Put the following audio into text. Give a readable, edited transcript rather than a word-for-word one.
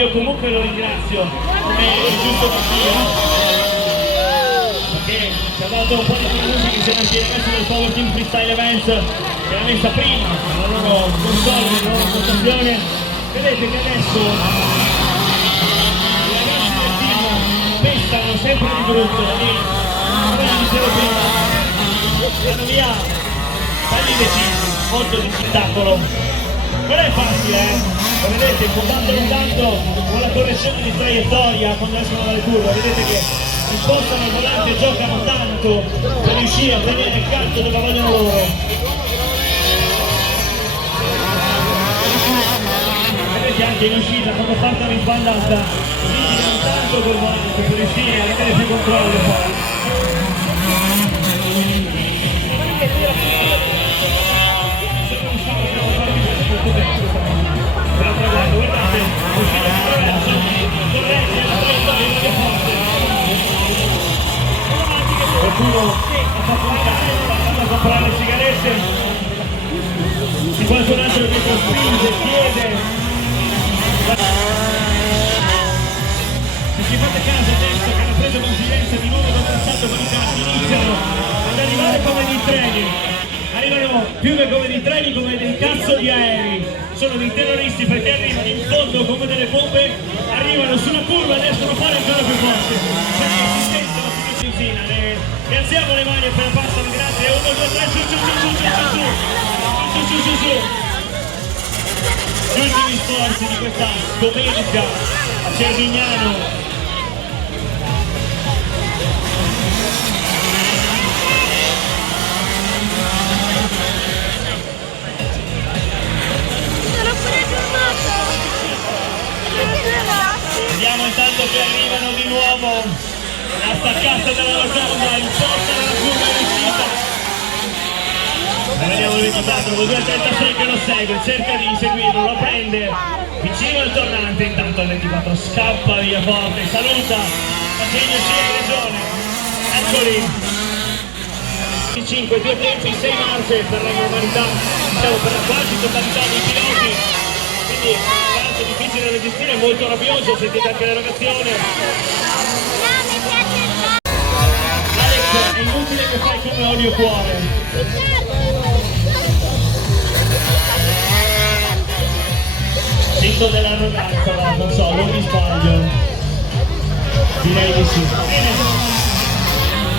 Io comunque lo ringrazio, come è giusto che sia, perché ci ha dato un po' di musica insieme anche ai ragazzi del Power Team Freestyle Events che l'ha messa prima, la loro console, la loro votazione. Vedete che adesso i ragazzi del team pestano sempre di brutto, come dicevo prima, vanno via tagli decisi, molto di spettacolo. Non è facile, lo vedete, combattono tanto con la correzione di traiettoria quando escono dalle curve, vedete che spostano il volante e giocano tanto per riuscire a tenere il canto dove vogliono loro. Vedete anche in uscita quando partono in spallata, litigano tanto col volante per riuscire a avere più controllo poi. Qualcuno ha fatto un cazzo, a comprare le sigarette, di qualcun altro che costringe, chiede. Se ci fate caso adesso che hanno preso confidenza di nuovo dal passato con i cazzi, iniziano ad arrivare come dei treni, arrivano più che come dei treni, come dei cazzo di aerei, sono dei terroristi perché arrivano in fondo come delle bombe, arrivano sulla curva e riescono a fare ancora più forte, perché si sentono più benzina, e alziamo le mani appena passano, grazie, 1, 2, 3, su, su, su, su, su, su, su, su, su. Gli ultimi sforzi di questa domenica a Cervignano. Vediamo intanto che arrivano di nuovo la staccata della rotonda, il porta della curva in uscita. Vediamo il risultato, con 2.36 che lo segue, cerca di inseguirlo, lo prende vicino al tornante, intanto il 24 scappa via forte, saluta facendoci in regione. Eccoli. 5, 2 tempi, 6 marce per la normalità, diciamo per la quasi totalità dei piloti. Quindi tanto difficile da gestire, molto rabbioso, sentite anche l'erogazione. Alex, è inutile che fai come odio cuore. Sento dell'arroganza, non so, non mi sbaglio. Direi di sì. Bene.